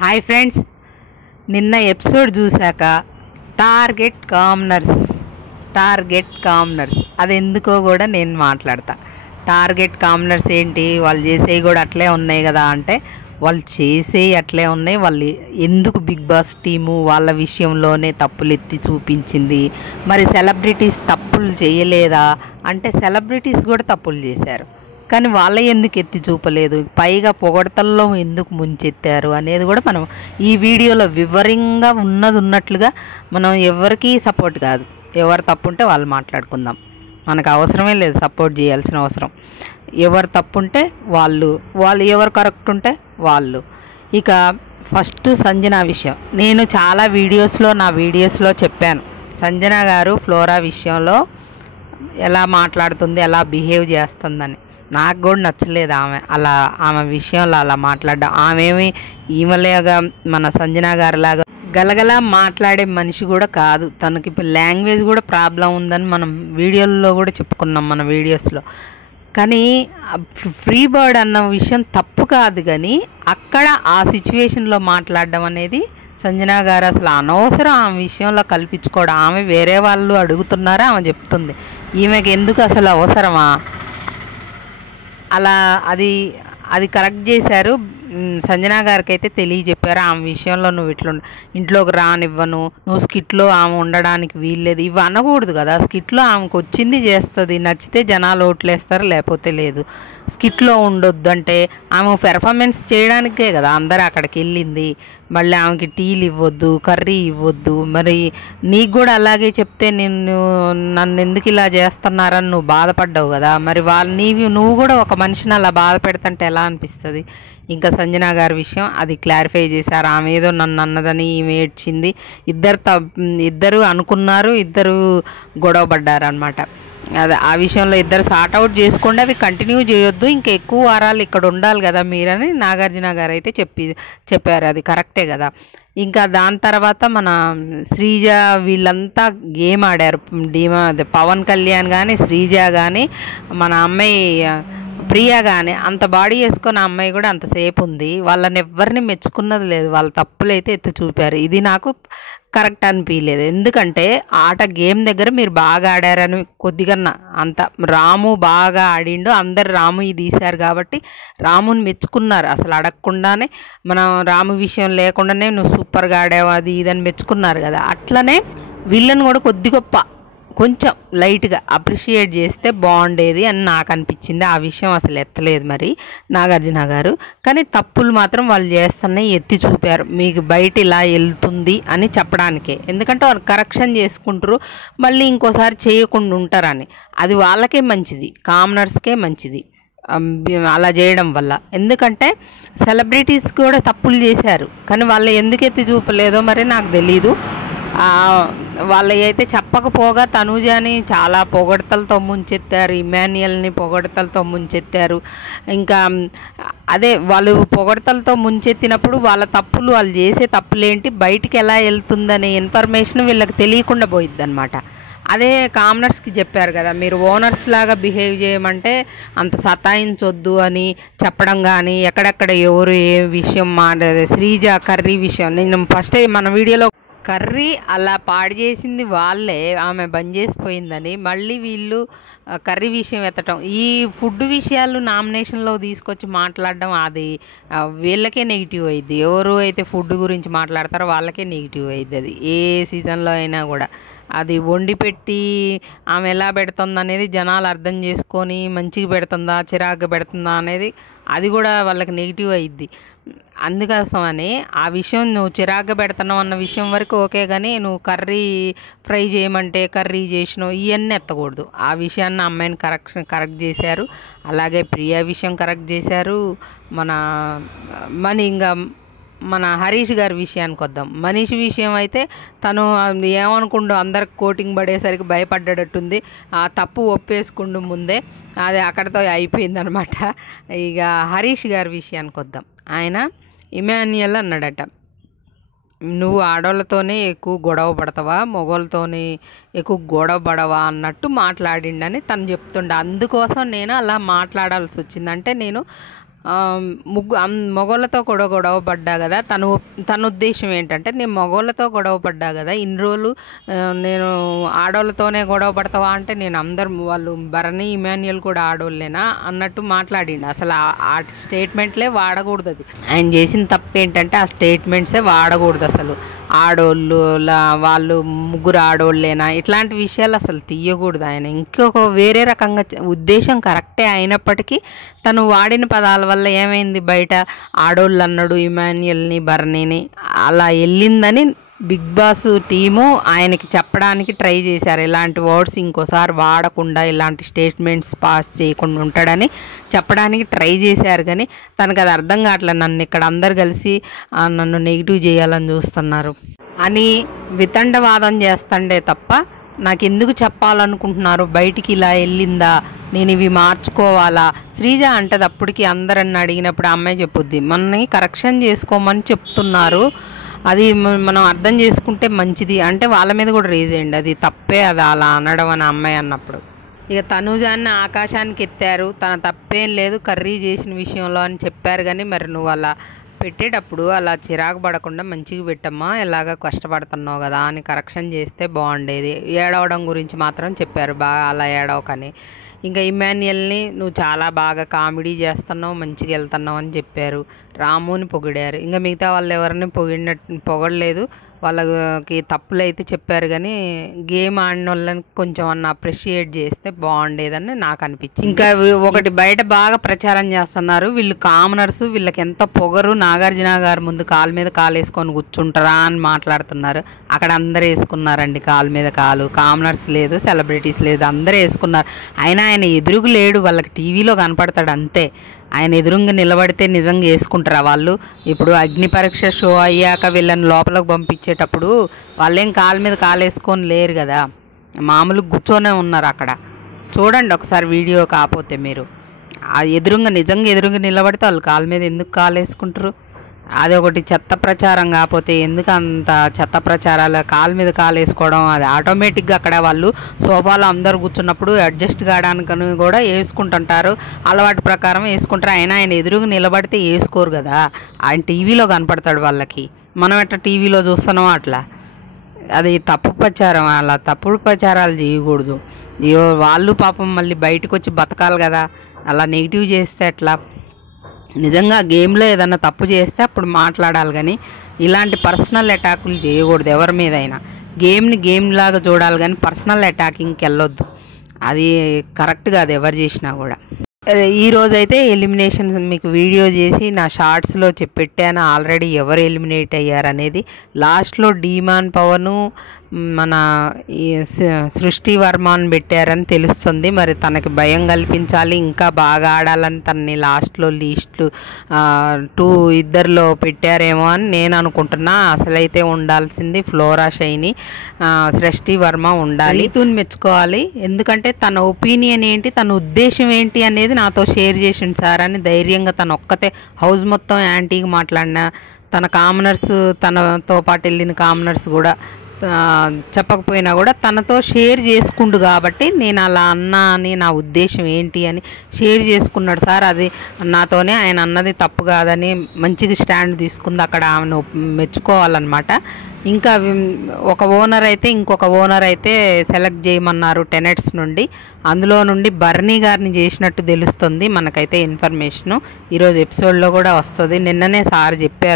Hi friends, నిన్న episode చూశాక target కామ్నర్స్ అది ఎందుకో కూడా నేను మాట్లాడతా. టార్గెట్ కామ్నర్స్ ఏంటి, వాళ్ళు చేసేవి కూడా అట్లే ఉన్నాయి కదా అంటే, వాళ్ళు చేసేవి అట్లే ఉన్నాయి. వాళ్ళు ఎందుకు బిగ్ బాస్ టీము వాళ్ళ విషయంలోనే తప్పులు ఎత్తి చూపించింది? మరి సెలబ్రిటీస్ తప్పులు చేయలేదా అంటే, సెలబ్రిటీస్ కూడా తప్పులు చేశారు, కానీ వాళ్ళ ఎందుకు ఎత్తి చూపలేదు, పైగా పొగడతల్లో ఎందుకు ముంచెత్తారు అనేది కూడా మనం ఈ వీడియోలో వివరంగా ఉన్నట్లుగా మనం ఎవరికి సపోర్ట్ కాదు. ఎవరు తప్పుంటే వాళ్ళు మాట్లాడుకుందాం, మనకు అవసరమే లేదు సపోర్ట్ చేయాల్సిన అవసరం. ఎవరు తప్పుంటే వాళ్ళు ఎవరు కరెక్ట్ ఉంటే వాళ్ళు. ఇక ఫస్ట్ సంజన విషయం, నేను చాలా నా వీడియోస్లో చెప్పాను, సంజన గారు ఫ్లోరా విషయంలో ఎలా మాట్లాడుతుంది, ఎలా బిహేవ్ చేస్తుందని. నాకు కూడా నచ్చలేదు ఆమె విషయంలో అలా మాట్లాడడం. ఆమెమి ఈమెలాగా మన సంజన గారిలాగా గలగలా మాట్లాడే మనిషి కూడా కాదు. తనకి ఇప్పుడు లాంగ్వేజ్ కూడా ప్రాబ్లం ఉందని మనం వీడియోల్లో కూడా చెప్పుకున్నాం మన వీడియోస్లో. కానీ ఫ్రీ బర్డ్ అన్న విషయం తప్పు కాదు, కానీ అక్కడ ఆ సిచ్యువేషన్లో మాట్లాడడం అనేది సంజన గారు అసలు అనవసరం. ఆమె విషయంలో కల్పించుకోవడం, ఆమె వేరే వాళ్ళు అడుగుతున్నారా ఆమె చెప్తుంది, ఈమెకి ఎందుకు అసలు అవసరమా? అలా అది కరెక్ట్ చేశారు. సంజన గారికి అయితే తెలియజెప్పారు, ఆమె విషయంలో నువ్వు ఇంట్లోకి రానివ్వను, నువ్వు స్కిట్లో ఆమె ఉండడానికి వీల్లేదు, ఇవి అనకూడదు కదా. స్కిట్లో ఆమెకు వచ్చింది చేస్తుంది, నచ్చితే జనాలు ఓట్లేస్తారు, లేకపోతే లేదు. స్కిట్లో ఉండొద్దు అంటే ఆమె పెర్ఫార్మెన్స్ చేయడానికే కదా అందరూ అక్కడికి వెళ్ళింది. మళ్ళీ ఆమెకి టీలు ఇవ్వద్దు, కర్రీ ఇవ్వద్దు. మరి నీకు కూడా అలాగే చెప్తే నన్ను ఎందుకు ఇలా చేస్తున్నారని నువ్వు బాధపడ్డావు కదా. మరి నువ్వు కూడా ఒక మనిషిని అలా బాధ పెడుతుంటే ఎలా అనిపిస్తుంది? ఇంకా సంజన గారి విషయం అది క్లారిఫై చేశారు. ఆమె ఏదో నన్ను అన్నదని ఈమె ఏడ్చింది. ఇద్దరు అనుకున్నారు, ఇద్దరు గొడవ పడ్డారు అనమాట. అది ఆ విషయంలో ఇద్దరు సార్ట్అవుట్ చేసుకోండి, అవి కంటిన్యూ చేయొద్దు, ఇంకా ఎక్కువ వారాలు ఇక్కడ ఉండాలి కదా మీరని నాగార్జున గారు అయితే చెప్పారు. అది కరెక్టే కదా. ఇంకా దాని తర్వాత మన శ్రీజ వీళ్ళంతా గేమ్ ఆడారు. పవన్ కళ్యాణ్ కానీ, శ్రీజ కానీ, మన అమ్మాయి ప్రియా కానీ అంత బాడీ వేసుకొని ఆ అమ్మాయి కూడా అంతసేపు ఉంది. వాళ్ళని ఎవరిని మెచ్చుకున్నది లేదు, వాళ్ళ తప్పులైతే ఎత్తి చూపారు. ఇది నాకు కరెక్ట్ అనిపించలేదు. ఎందుకంటే గేమ్ దగ్గర మీరు బాగా ఆడారని కొద్దిగా అంత రాము బాగా ఆడిండు, అందరు రాము ఇది తీశారు కాబట్టి రాముని మెచ్చుకున్నారు. అసలు అడగకుండానే మనం రాము విషయం లేకుండానే నువ్వు సూపర్గా ఆడావు అది ఇదని మెచ్చుకున్నారు కదా. అట్లనే వీళ్ళని కూడా కొంచెం లైట్గా అప్రిషియేట్ చేస్తే బాగుండేది అని నాకు అనిపించింది. ఆ విషయం అసలు ఎత్తలేదు మరి నాగార్జున గారు. కానీ తప్పులు మాత్రం వాళ్ళు చేస్తున్నాయి ఎత్తి చూపారు, మీకు బయట ఇలా వెళ్తుంది అని చెప్పడానికే. ఎందుకంటే వాళ్ళు కరెక్షన్ చేసుకుంటారు, మళ్ళీ ఇంకోసారి చేయకుండా ఉంటారని. అది వాళ్ళకే మంచిది, కామనర్స్కే మంచిది అలా చేయడం వల్ల. ఎందుకంటే సెలబ్రిటీస్ కూడా తప్పులు చేశారు, కానీ వాళ్ళు ఎందుకు ఎత్తి చూపలేదో మరి నాకు తెలీదు. వాళ్ళ అయితే చెప్పకపోగా తనూజని చాలా పొగడతలతో ముంచెత్తారు, ఇమాన్యుయల్ని పొగడతలతో ముంచెత్తారు. ఇంకా అదే వాళ్ళు పొగడతలతో ముంచెత్తినప్పుడు వాళ్ళ తప్పులు, వాళ్ళు చేసే తప్పులేంటి బయటికి ఎలా వెళ్తుందనే ఇన్ఫర్మేషన్ వీళ్ళకి తెలియకుండా పోయిద్ది అనమాట. అదే కామనర్స్కి చెప్పారు కదా, మీరు ఓనర్స్ లాగా బిహేవ్ చేయమంటే అంత సతాయించొద్దు అని చెప్పడం. కానీ ఎక్కడెక్కడ ఎవరు ఏ విషయం శ్రీజ కర్రీ విషయం, నేను ఫస్ట్ మన వీడియోలో కర్రీ అలా పాడు చేసింది వాళ్ళే, ఆమె బంద్ చేసిపోయిందని మళ్ళీ వీళ్ళు కర్రీ విషయం ఎత్తటం, ఈ ఫుడ్ విషయాలు నామినేషన్లో తీసుకొచ్చి మాట్లాడడం, అది వీళ్ళకే నెగిటివ్ అయ్యిద్ది. ఎవరు అయితే ఫుడ్ గురించి మాట్లాడతారో వాళ్ళకే నెగిటివ్ అయ్యిద్ది. అది ఏ సీజన్లో అయినా కూడా అది వండి పెట్టి ఆమె ఎలా పెడుతుంది అనేది జనాలు అర్థం చేసుకొని మంచిగా పెడుతుందా చిరాగ్గా పెడుతుందా అనేది అది కూడా వాళ్ళకి నెగిటివ్ అయ్యిద్ది. అందుకోసమని ఆ విషయం నువ్వు చిరాగ్గా పెడుతున్నావు అన్న విషయం వరకు ఓకే, కానీ నువ్వు కర్రీ ఫ్రై చేయమంటే కర్రీ చేసినావు ఇవన్నీ ఎత్తకూడదు. ఆ విషయాన్ని అమ్మాయిని కరెక్ట్ చేశారు. అలాగే ప్రియా విషయం కరెక్ట్ చేశారు. మన హరీష్ గారి విషయానికి వద్దాం. మనీష్ విషయం అయితే తను ఏమనుకుండు, అందరికి కోటింగ్ పడేసరికి భయపడ్డట్టుంది, ఆ తప్పు ఒప్పేసుకుండు ముందే, అది అక్కడితో అయిపోయిందనమాట. ఇక హరీష్ గారి విషయానికి వద్దాం. ఆయన ఇమాన్యుయల్ అన్నాడట, నువ్వు ఆడవాళ్ళతోనే ఎక్కువ గొడవ పడతావా, మగవాళ్ళతోనే ఎక్కువ గొడవ పడవా అన్నట్టు మాట్లాడిండని తను చెప్తుండే. అందుకోసం నేను అలా మాట్లాడాల్సి వచ్చిందంటే నేను మగోళ్ళతో కూడా గొడవ పడ్డా కదా, తన ఉద్దేశం ఏంటంటే నేను మగోళ్ళతో గొడవ పడ్డా కదా ఇన్ని రోజులు, నేను ఆడోళ్ళతోనే గొడవ పడతావా అంటే నేను అందరు వాళ్ళు భరణి ఇమాన్యుయల్ కూడా ఆడోళ్ళేనా అన్నట్టు మాట్లాడిండు. అసలు ఆ స్టేట్మెంట్లే వాడకూడదు. అది ఆయన చేసిన తప్పు ఏంటంటే ఆ స్టేట్మెంట్సే వాడకూడదు. అసలు ఆడోళ్ళు వాళ్ళు ముగ్గురు ఆడోళ్ళేనా ఇట్లాంటి విషయాలు అసలు తీయకూడదు. ఆయన ఇంకొక వేరే రకంగా ఉద్దేశం కరెక్టే అయినప్పటికీ తను వాడిన పదాల వల్ల ఏమైంది, బయట ఆడోళ్ళు అన్నాడు ఇమాన్యుయల్ని భరణిని, అలా వెళ్ళిందని బిగ్ బాస్ టీము ఆయనకి చెప్పడానికి ట్రై చేశారు. ఇలాంటి వర్డ్స్ ఇంకోసారి వాడకుండా, ఇలాంటి స్టేట్మెంట్స్ పాస్ చేయకుండా ఉంటాడని చెప్పడానికి ట్రై చేశారు. కానీ తనకు అది అర్థం కావట్లేదు. నన్ను ఇక్కడ అందరు కలిసి నన్ను నెగిటివ్ చేయాలని చూస్తున్నారు అని వితండవాదం చేస్తుండే తప్ప నాకు ఎందుకు చెప్పాలనుకుంటున్నారు, బయటికి ఇలా వెళ్ళిందా, నేను ఇవి మార్చుకోవాలా. శ్రీజ అంటది అప్పటికి అందరని అడిగినప్పుడు అమ్మాయి చెప్పుద్ది, మనని కరెక్షన్ చేసుకోమని చెప్తున్నారు, అది మనం అర్థం చేసుకుంటే మంచిది అంటే వాళ్ళ మీద కూడా రేజ్ చేయండి, అది తప్పే అది అలా అనడం అని అమ్మాయి అన్నప్పుడు. ఇక తనుజాన్ని ఆకాశానికి ఎత్తారు, తన తప్పేం లేదు కర్రీ చేసిన విషయంలో అని చెప్పారు. కానీ మరి నువ్వు అలా పెట్టేటప్పుడు అలా చిరాకు పడకుండా మంచిగా పెట్టమ్మా, ఎలాగ కష్టపడుతున్నావు కదా అని కరెక్షన్ చేస్తే బాగుండేది. ఏడవడం గురించి మాత్రం చెప్పారు, బాగా అలా ఏడవకని. ఇంకా ఇమాన్యుయల్ని నువ్వు చాలా బాగా కామెడీ చేస్తున్నావు, మంచిగా వెళ్తున్నావు అని చెప్పారు. రాముని పొగిడారు. ఇంకా మిగతా వాళ్ళు ఎవరిని పొగడలేదు. వాళ్ళకి తప్పులు అయితే చెప్పారు. కానీ గేమ్ ఆడిన వాళ్ళని కొంచెం అన్న అప్రిషియేట్ చేస్తే బాగుండేదని నాకు అనిపించింది. ఇంకా ఒకటి బయట బాగా ప్రచారం చేస్తున్నారు, వీళ్ళు కామనర్స్, వీళ్ళకి ఎంత పొగరు, నాగార్జున గారు ముందు కాలు మీద కాలు వేసుకొని కూర్చుంటారా అని మాట్లాడుతున్నారు. అక్కడ అందరూ వేసుకున్నారండి కాలు మీద కాలు, కామనర్స్ లేదు, సెలబ్రిటీస్ లేదు, అందరూ వేసుకున్నారు. అయినా ఆయన ఎదురుగు లేడు, వాళ్ళకి టీవీలో కనపడతాడు అంతే. ఆయన ఎదురుగా నిలబడితే నిజంగా వేసుకుంటారా వాళ్ళు? ఇప్పుడు అగ్ని పరీక్ష షో అయ్యాక వీళ్ళని లోపలికి పంపించేటప్పుడు వాళ్ళేం కాలు మీద కాలు వేసుకొని లేరు కదా, మామూలుగా కూర్చొనే ఉన్నారు అక్కడ. చూడండి ఒకసారి వీడియో కాకపోతే మీరు. ఎదురుగా నిజంగా ఎదురుగా నిలబడితే వాళ్ళు కాలు మీద ఎందుకు కాలు వేసుకుంటారు? అది ఒకటి చెత్త ప్రచారం. కాకపోతే ఎందుకు అంత చెత్త ప్రచారాలు, కాలు మీద కాలు వేసుకోవడం, అది ఆటోమేటిక్గా అక్కడ వాళ్ళు సోఫాలో అందరు కూర్చున్నప్పుడు అడ్జస్ట్ కావడానికని కూడా వేసుకుంటుంటారు, అలవాటు ప్రకారం వేసుకుంటారు. అయినా ఆయన ఎదురుగా నిలబడితే వేసుకోరు కదా, ఆయన టీవీలో కనపడతాడు వాళ్ళకి, మనం ఎట్లా టీవీలో చూస్తున్నామో అట్లా. అది తప్పు ప్రచారం, అలా తప్పుడు ప్రచారాలు చేయకూడదు. వాళ్ళు పాపం మళ్ళీ బయటకు వచ్చి బతకాలి కదా, అలా నెగిటివ్ చేస్తే ఎట్లా? నిజంగా గేమ్లో ఏదన్నా తప్పు చేస్తే అప్పుడు మాట్లాడాలి. కానీ ఇలాంటి పర్సనల్ అటాకులు చేయకూడదు ఎవరి మీదైనా. గేమ్ని గేమ్ లాగా చూడాలి కానీ పర్సనల్ అటాకింగ్కి వెళ్ళొద్దు, అది కరెక్ట్ కాదు ఎవరు చేసినా కూడా. ఈరోజైతే ఎలిమినేషన్ మీకు వీడియో చేసి నా షార్ట్స్లో పెట్టాను ఆల్రెడీ, ఎవరు ఎలిమినేట్ అయ్యారనేది. లాస్ట్లో డీమాన్ పవను మన సృష్టి వర్మని పెట్టారని తెలుస్తుంది. మరి తనకి భయం కల్పించాలి, ఇంకా బాగా ఆడాలని తనని లాస్ట్లో లీస్ట్లు 2 ఇద్దరిలో పెట్టారేమో అని నేను అనుకుంటున్నా. అసలైతే ఉండాల్సింది ఫ్లోరా షైని, సృష్టి వర్మ ఉండాలి. తూని మెచ్చుకోవాలి, ఎందుకంటే తన ఒపీనియన్ ఏంటి, తన ఉద్దేశం ఏంటి అనేది నాతో షేర్ చేసిండు సార్ అని ధైర్యంగా తను ఒక్కతే హౌస్ మొత్తం యాంటీగా మాట్లాడిన, తన కామనర్స్ తనతో పాటు వెళ్ళిన కామనర్స్ కూడా చెప్పకపోయినా కూడా తనతో షేర్ చేసుకుండు కాబట్టి నేను అలా అన్నా అని నా ఉద్దేశం ఏంటి అని షేర్ చేసుకున్నాడు సార్. అది నాతోనే ఆయన అన్నది తప్పు కాదని మంచిగా స్టాండ్ తీసుకుంది, అక్కడ ఆమెను మెచ్చుకోవాలన్నమాట. ఇంకా ఒక ఓనర్ అయితే ఇంకొక ఓనర్ అయితే సెలెక్ట్ చేయమన్నారు టెనెట్స్ నుండి, అందులో నుండి బర్నీ గారిని చేసినట్టు తెలుస్తుంది మనకైతే ఇన్ఫర్మేషను. ఈరోజు ఎపిసోడ్లో కూడా వస్తుంది, నిన్ననే సార్ చెప్పారు